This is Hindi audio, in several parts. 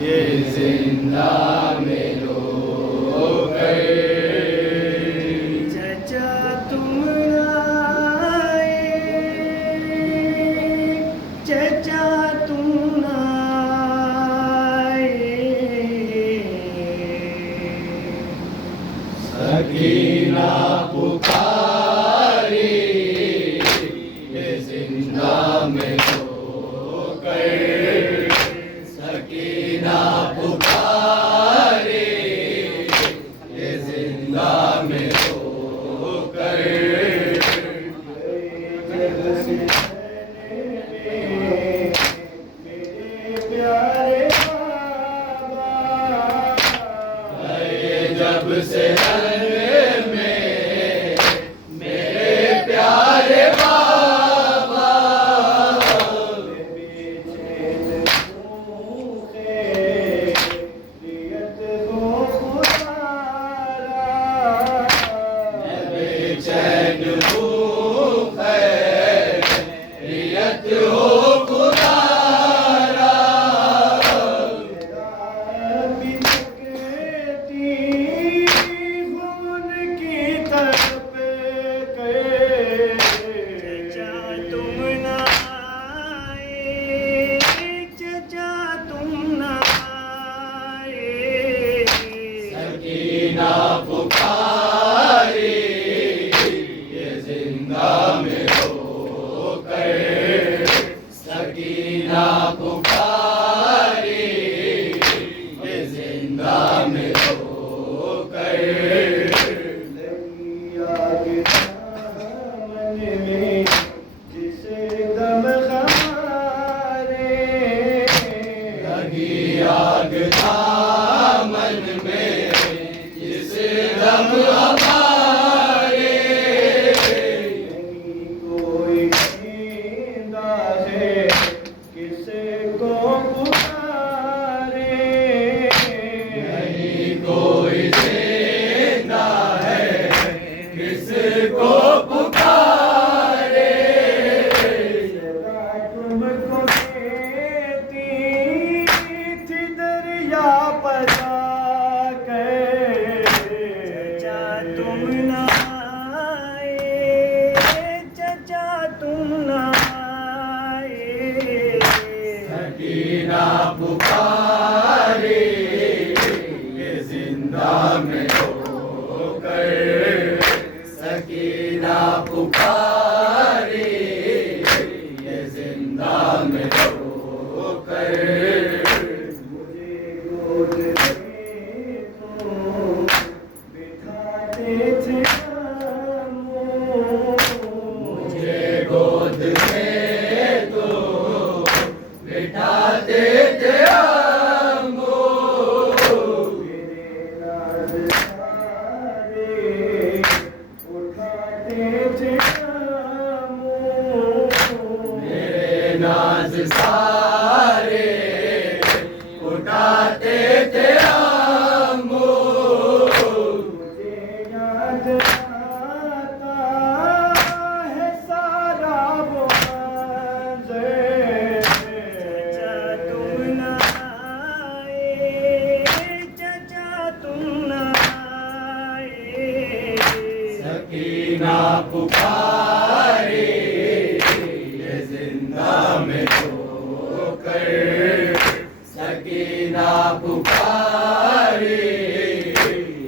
ये जिंदा में रो गए। चचा तुम आए, चचा तुम आए, सकीना पुकारी ये जिंदा में रो गए। सकीना पुकारी ये जिंदा में रो गए। मेरे प्यारे बाबा, गए जब से मेरे प्यारे बाबा। बेचैन हूँ खैरियत हो खुदारा, मैं बेचैन हूँ खैरियत हो खुदारा। अभी तकती खून की तड़प के। चचा तुम ना आए, चचा तुम ना आए, सकीना पुकारी ये जिंदा में रो गए। सकीना पुकारी ये जिंदा में रो गए। लगी आग दामन में जिसे दम हमारे, लगी आग दामन में जिस दम हमारे। नहीं कोई जिंदा है किसे को पुकारे, नहीं कोई जिंदा है किसको पुकारे। सदा तुमको देती थी दरिया पर जाकर। चचा तुम ना आए, चचा तुम ना आए, सकीना पुकारी ये जिंदा में रो गए। सकीना पुकारी ये जिंदा में रो गए। मुझे गोद में तुम बिठाते थे आमों, मुझे गोद में तो बिठाते थे आमो। मेरे नाज सारे उठाते थे आमों, मेरे नाज सारे उठाते थे आमो। मुझे याद आता है सारा वो मंज़र। चचा तुम ना आए, चचा तुम ना आए, सकीना पुकारी ये जिंदा में रो कर। सकीना पुकारी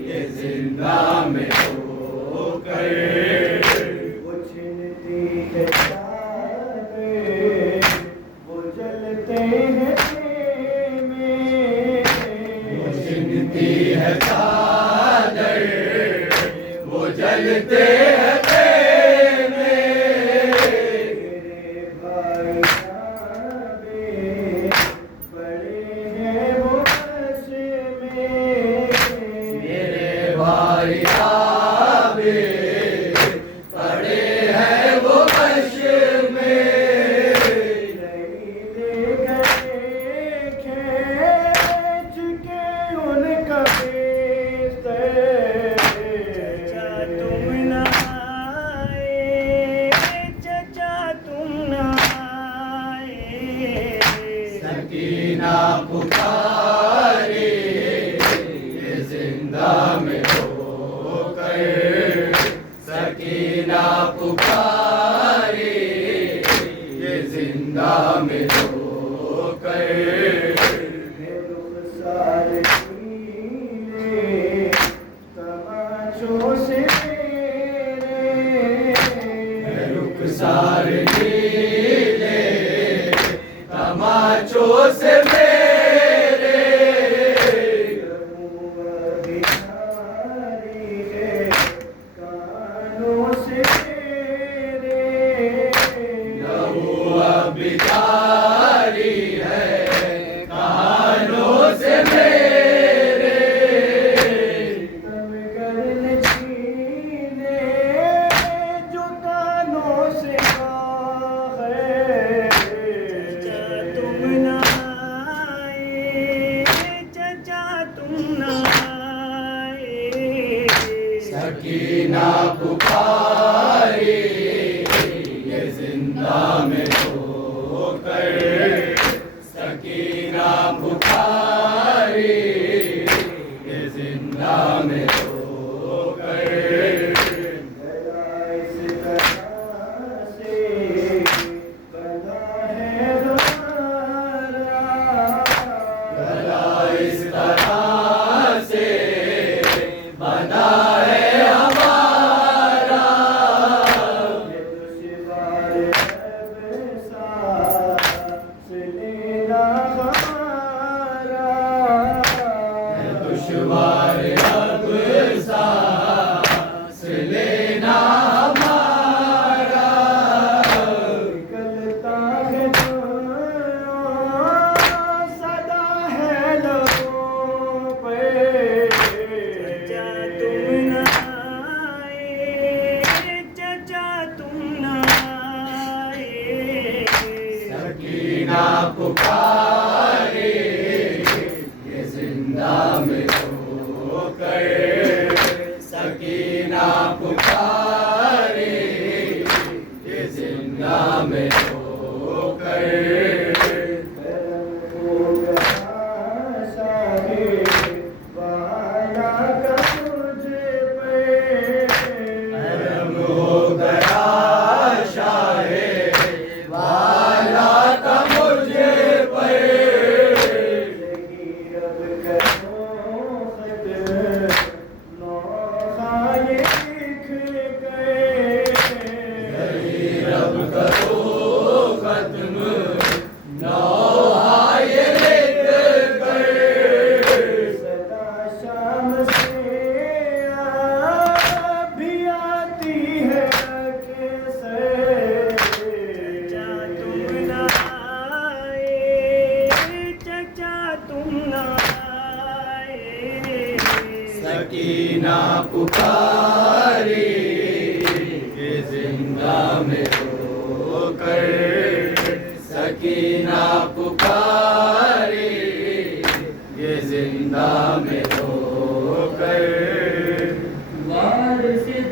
ये जिंदा में रो कर। वो छिनती है चादर, वो जलते हैं में, वो छिनती है चादर वो जलते हैं प्रेम में। मेरे भाई जाबे बड़े हैं वो बस में, मेरे भाई आबे पड़े हैं वो बश में। नहीं ले गए खींच के उनका बिस्तर। चचा तुम ना सकीना पुकारी ये जिंदा में होकर, सकीना पुकारी ये जिंदा में होकर। गला इस तरह से बंधा है हमारा, गला इस तरह से बंधा है हमारा, ये दुश्वार अब सांस लेना हमारा, दुश्वार अब सांस लेना हमारा। निकलता है जो सदा है लोगों पे, चचा तुम न आए, चचा तुम न आए, सकीना पुकारे ये जिंदा में होकर, सकीना पुकारे ये जिंदा में होकर। करम हो गया साहिब वाला का मुझे पे, करम हो गया शाहे वाला का मुझे पर, लेकिन रब करो खत्म नौखा ये लिख गए, रब करो खत्म नौहा ये लिख कर। सदा शाम से भी आती है कैसे, चचा तुम न आए, चचा तुम न आए, सकीना पुकारी ये जिंदा में होकर, सकीना पुकारी ये जिंदा में होकर।